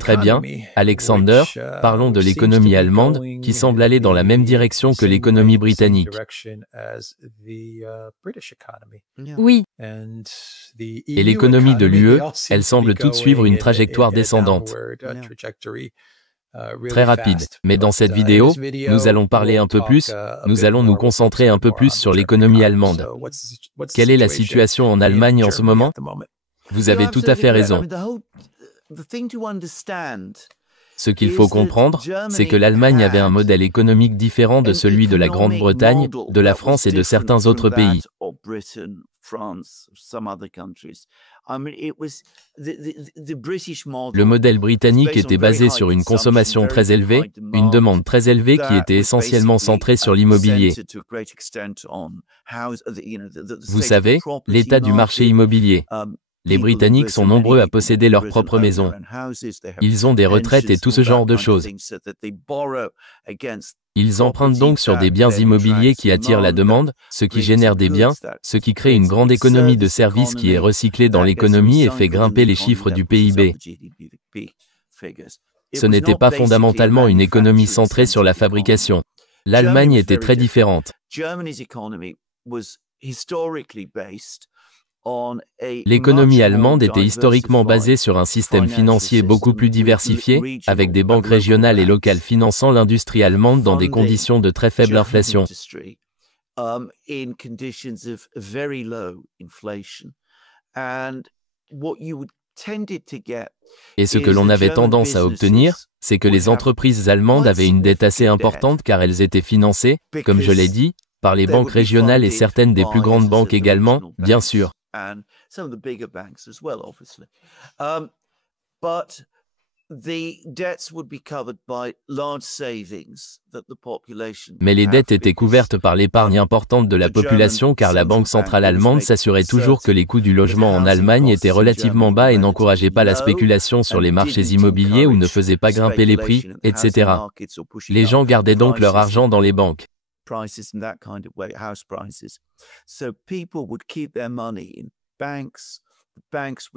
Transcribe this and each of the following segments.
Très bien, Alexander, parlons de l'économie allemande, qui semble aller dans la même direction que l'économie britannique. Oui, Et l'économie de l'UE, elle semble toute suivre une trajectoire descendante. Très rapide. Mais dans cette vidéo, nous allons parler un peu plus, nous allons nous concentrer un peu plus sur l'économie allemande. Quelle est la situation en Allemagne en ce moment? Vous avez tout à fait raison. Ce qu'il faut comprendre, c'est que l'Allemagne avait un modèle économique différent de celui de la Grande-Bretagne, de la France et de certains autres pays. Le modèle britannique était basé sur une consommation très élevée, une demande très élevée qui était essentiellement centrée sur l'immobilier. Vous savez, l'état du marché immobilier. Les Britanniques sont nombreux à posséder leur propre maison. Ils ont des retraites et tout ce genre de choses. Ils empruntent donc sur des biens immobiliers qui attirent la demande, ce qui génère des biens, ce qui crée une grande économie de services qui est recyclée dans l'économie et fait grimper les chiffres du PIB. Ce n'était pas fondamentalement une économie centrée sur la fabrication. L'Allemagne était très différente. L'économie allemande était historiquement basée sur un système financier beaucoup plus diversifié, avec des banques régionales et locales finançant l'industrie allemande dans des conditions de très faible inflation. Et ce que l'on avait tendance à obtenir, c'est que les entreprises allemandes avaient une dette assez importante car elles étaient financées, comme je l'ai dit, par les banques régionales et certaines des plus grandes banques également, bien sûr. Mais les dettes étaient couvertes par l'épargne importante de la population car la Banque centrale allemande s'assurait toujours que les coûts du logement en Allemagne étaient relativement bas et n'encourageait pas la spéculation sur les marchés immobiliers ou ne faisait pas grimper les prix, etc. Les gens gardaient donc leur argent dans les banques.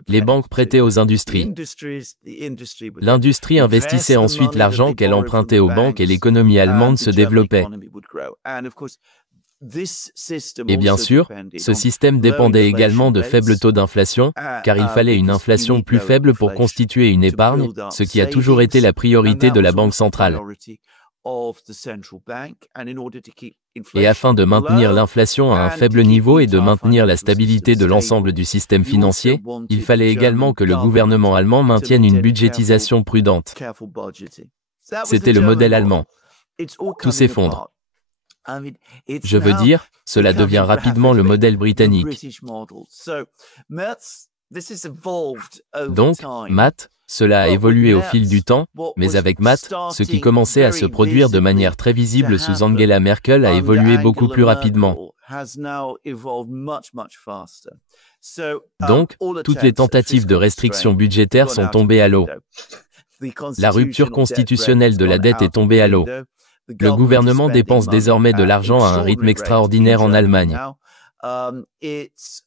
Les banques prêtaient aux industries. L'industrie investissait ensuite l'argent qu'elle empruntait aux banques et l'économie allemande se développait. Et bien sûr, ce système dépendait également de faibles taux d'inflation, car il fallait une inflation plus faible pour constituer une épargne, ce qui a toujours été la priorité de la Banque centrale. Et afin de maintenir l'inflation à un faible niveau et de maintenir la stabilité de l'ensemble du système financier, il fallait également que le gouvernement allemand maintienne une budgétisation prudente. C'était le modèle allemand. Tout s'effondre. Je veux dire, cela devient rapidement le modèle britannique. Donc, Matt, cela a évolué au fil du temps, mais avec Matt, ce qui commençait à se produire de manière très visible sous Angela Merkel a évolué beaucoup plus rapidement. Donc, toutes les tentatives de restriction budgétaire sont tombées à l'eau. La rupture constitutionnelle de la dette est tombée à l'eau. Le gouvernement dépense désormais de l'argent à un rythme extraordinaire en Allemagne.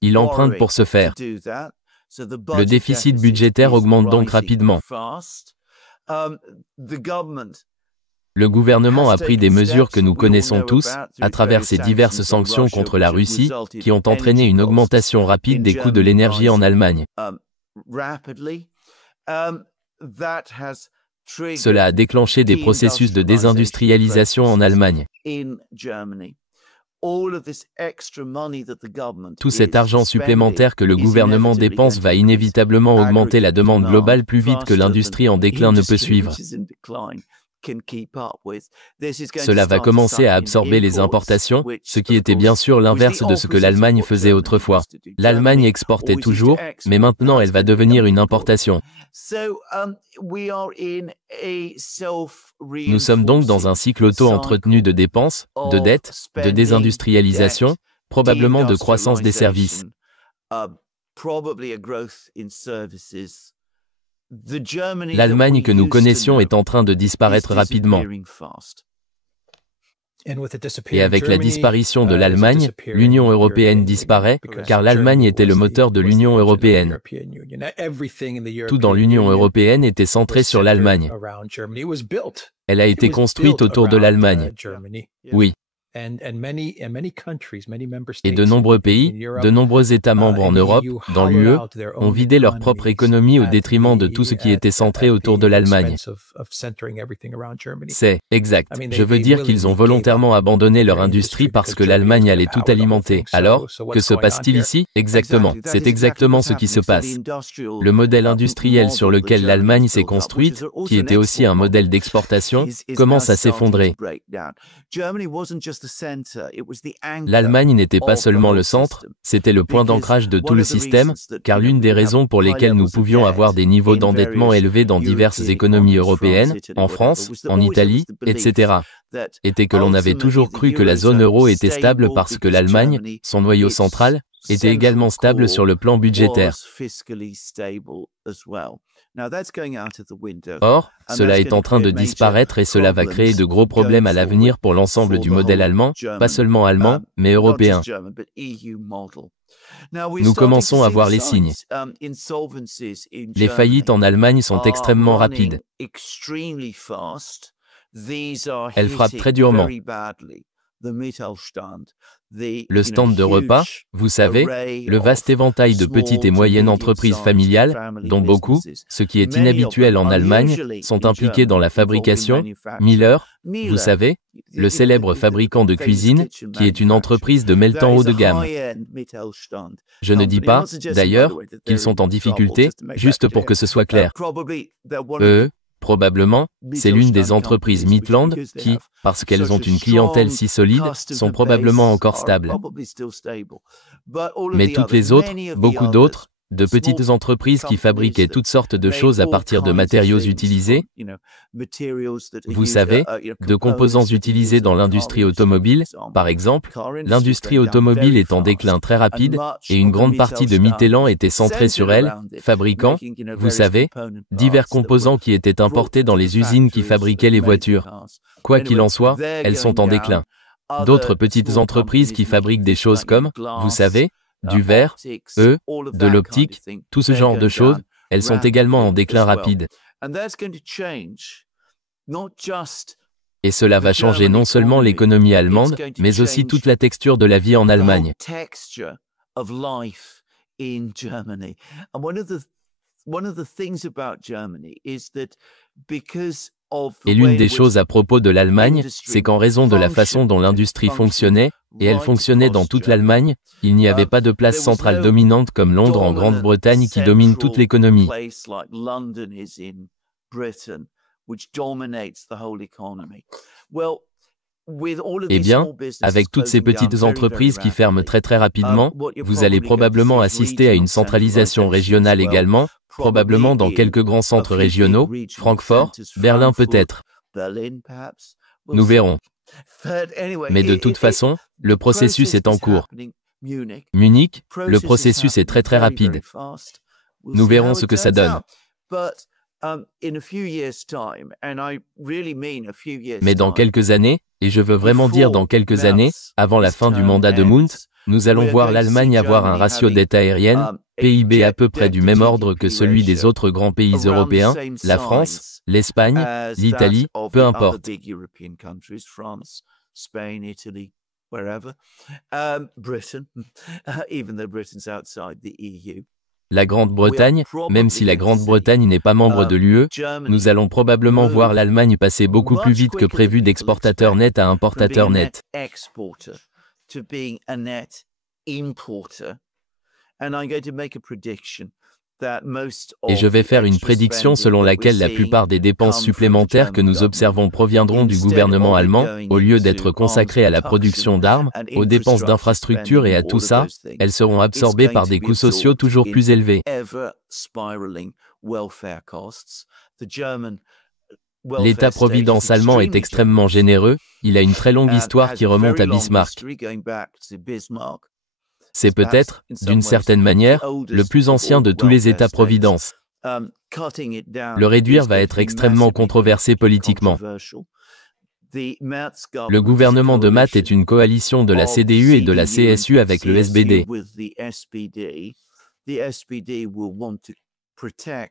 Il emprunte pour ce faire. Le déficit budgétaire augmente donc rapidement. Le gouvernement a pris des mesures que nous connaissons tous, à travers ces diverses sanctions contre la Russie, qui ont entraîné une augmentation rapide des coûts de l'énergie en Allemagne. Cela a déclenché des processus de désindustrialisation en Allemagne. Tout cet argent supplémentaire que le gouvernement dépense va inévitablement augmenter la demande globale plus vite que l'industrie en déclin ne peut suivre. Cela va commencer à absorber les importations, ce qui était bien sûr l'inverse de ce que l'Allemagne faisait autrefois. L'Allemagne exportait toujours, mais maintenant elle va devenir une importation. Nous sommes donc dans un cycle auto-entretenu de dépenses, de dettes, de désindustrialisation, probablement de croissance des services. L'Allemagne que nous connaissions est en train de disparaître rapidement. Et avec la disparition de l'Allemagne, l'Union européenne disparaît, car l'Allemagne était le moteur de l'Union européenne. Tout dans l'Union européenne était centré sur l'Allemagne. Elle a été construite autour de l'Allemagne. Oui. Et de nombreux pays, de nombreux États membres en Europe, dans l'UE, ont vidé leur propre économie au détriment de tout ce qui était centré autour de l'Allemagne. C'est exact. Je veux dire qu'ils ont volontairement abandonné leur industrie parce que l'Allemagne allait tout alimenter. Alors, que se passe-t-il ici? Exactement. C'est exactement ce qui se passe. Le modèle industriel sur lequel l'Allemagne s'est construite, qui était aussi un modèle d'exportation, commence à s'effondrer. L'Allemagne n'était pas seulement le centre, c'était le point d'ancrage de tout le système, car l'une des raisons pour lesquelles nous pouvions avoir des niveaux d'endettement élevés dans diverses économies européennes, en France, en Italie, etc., était que l'on avait toujours cru que la zone euro était stable parce que l'Allemagne, son noyau central, était également stable sur le plan budgétaire. Or, cela est en train de disparaître et cela va créer de gros problèmes à l'avenir pour l'ensemble du modèle allemand, pas seulement allemand, mais européen. Nous commençons à voir les signes. Les faillites en Allemagne sont extrêmement rapides. Elles frappent très durement. Le stand de repas, vous savez, le vaste éventail de petites et moyennes entreprises familiales, dont beaucoup, ce qui est inhabituel en Allemagne, sont impliqués dans la fabrication. Miller, vous savez, le célèbre fabricant de cuisine, qui est une entreprise de meltant haut de gamme. Je ne dis pas, d'ailleurs, qu'ils sont en difficulté, juste pour que ce soit clair. Probablement, c'est l'une des entreprises Midland qui, parce qu'elles ont une clientèle si solide, sont probablement encore stables. Mais toutes les autres, beaucoup d'autres, de petites entreprises qui fabriquaient toutes sortes de choses à partir de matériaux utilisés, vous savez, de composants utilisés dans l'industrie automobile, par exemple, l'industrie automobile est en déclin très rapide, et une grande partie de Mittelland était centrée sur elle, fabriquant, vous savez, divers composants qui étaient importés dans les usines qui fabriquaient les voitures. Quoi qu'il en soit, elles sont en déclin. D'autres petites entreprises qui fabriquent des choses comme, vous savez, du verre, de l'optique, tout ce genre de choses, elles sont également en déclin rapide. Et cela va changer non seulement l'économie allemande, mais aussi toute la texture de la vie en Allemagne. Et l'une des choses à propos de l'Allemagne, c'est qu'en raison de la façon dont l'industrie fonctionnait, et elle fonctionnait dans toute l'Allemagne, il n'y avait pas de place centrale dominante comme Londres en Grande-Bretagne qui domine toute l'économie. Eh bien, avec toutes ces petites entreprises qui ferment très rapidement, vous allez probablement assister à une centralisation régionale également, probablement dans quelques grands centres régionaux, Francfort, Berlin peut-être. Nous verrons. Mais de toute façon, le processus est en cours. Munich, le processus est très rapide. Nous verrons ce que ça donne. Mais dans quelques années, et je veux vraiment dire dans quelques années, avant la fin du mandat de Mundt, nous allons voir l'Allemagne avoir un ratio dette aérienne, PIB à peu près du même ordre que celui des autres grands pays européens, la France, l'Espagne, l'Italie, peu importe. La Grande-Bretagne, même si la Grande-Bretagne n'est pas membre de l'UE, nous allons probablement voir l'Allemagne passer beaucoup plus vite que prévu d'exportateur net à importateur net. Et je vais faire une prédiction selon laquelle la plupart des dépenses supplémentaires que nous observons proviendront du gouvernement allemand, au lieu d'être consacrées à la production d'armes, aux dépenses d'infrastructures et à tout ça, elles seront absorbées par des coûts sociaux toujours plus élevés. L'État-providence allemand est extrêmement généreux, il a une très longue histoire qui remonte à Bismarck. C'est peut-être, d'une certaine manière, le plus ancien de tous les États-providence. Le réduire va être extrêmement controversé politiquement. Le gouvernement de Matt est une coalition de la CDU et de la CSU avec le SPD.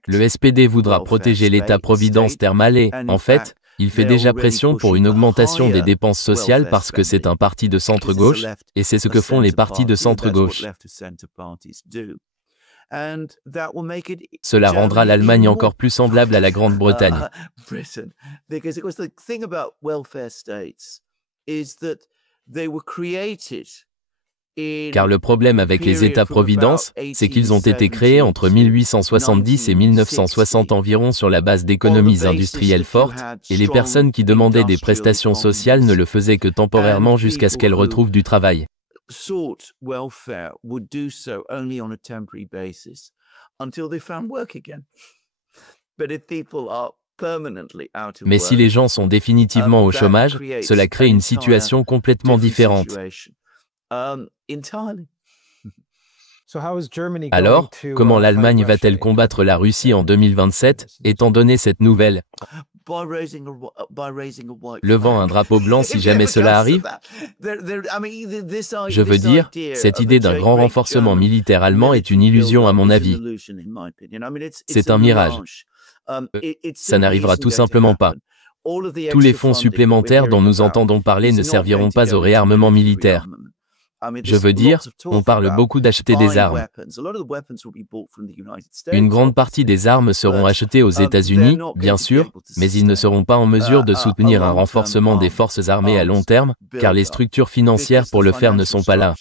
Le SPD voudra protéger l'État-providence thermale et, en fait, il fait déjà pression pour une augmentation des dépenses sociales parce que c'est un parti de centre-gauche, et c'est ce que font les partis de centre-gauche. Cela rendra l'Allemagne encore plus semblable à la Grande-Bretagne. Car le problème avec les États-providence, c'est qu'ils ont été créés entre 1870 et 1960 environ sur la base d'économies industrielles fortes, et les personnes qui demandaient des prestations sociales ne le faisaient que temporairement jusqu'à ce qu'elles retrouvent du travail. Mais si les gens sont définitivement au chômage, cela crée une situation complètement différente. Alors, comment l'Allemagne va-t-elle combattre la Russie en 2027, étant donné cette nouvelle? Levant un drapeau blanc si jamais cela arrive? Je veux dire, cette idée d'un grand renforcement militaire allemand est une illusion à mon avis. C'est un mirage. Ça n'arrivera tout simplement pas. Tous les fonds supplémentaires dont nous entendons parler ne serviront pas au réarmement militaire. Je veux dire, on parle beaucoup d'acheter des armes. Une grande partie des armes seront achetées aux États-Unis, bien sûr, mais ils ne seront pas en mesure de soutenir un renforcement des forces armées à long terme, car les structures financières pour le faire ne sont pas là.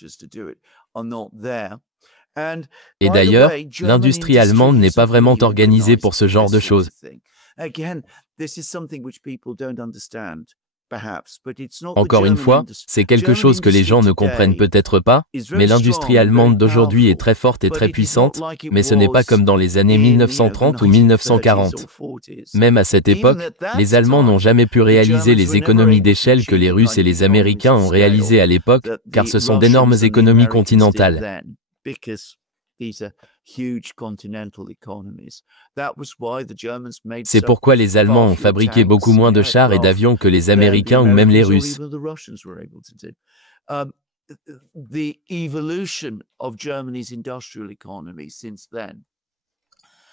Et d'ailleurs, l'industrie allemande n'est pas vraiment organisée pour ce genre de choses. Encore une fois, c'est quelque chose que les gens ne comprennent peut-être pas, mais l'industrie allemande d'aujourd'hui est très forte et très puissante, mais ce n'est pas comme dans les années 1930 ou 1940. Même à cette époque, les Allemands n'ont jamais pu réaliser les économies d'échelle que les Russes et les Américains ont réalisées à l'époque, car ce sont d'énormes économies continentales. C'est pourquoi les Allemands ont fabriqué beaucoup moins de chars et d'avions que les Américains ou même les Russes.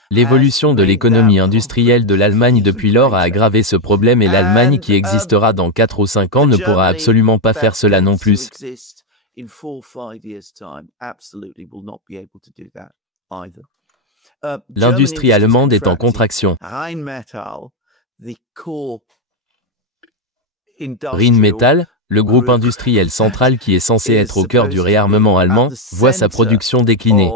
L'évolution de l'économie industrielle de l'Allemagne depuis lors a aggravé ce problème et l'Allemagne qui existera dans 4 ou 5 ans ne pourra absolument pas faire cela non plus. L'industrie allemande est en contraction. Rheinmetall, le groupe industriel central qui est censé être au cœur du réarmement allemand, voit sa production décliner.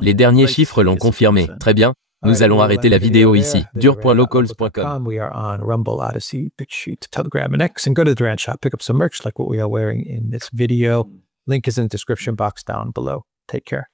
Les derniers chiffres l'ont confirmé. Très bien. Nous allons arrêter la vidéo ici. Dur.locals.com. We are on Rumble, Odyssey, BitChute, Telegram, and X, and go to the Durant Shop. Pick up some merch like what we are wearing in this video. Link is in the description box down below. Take care.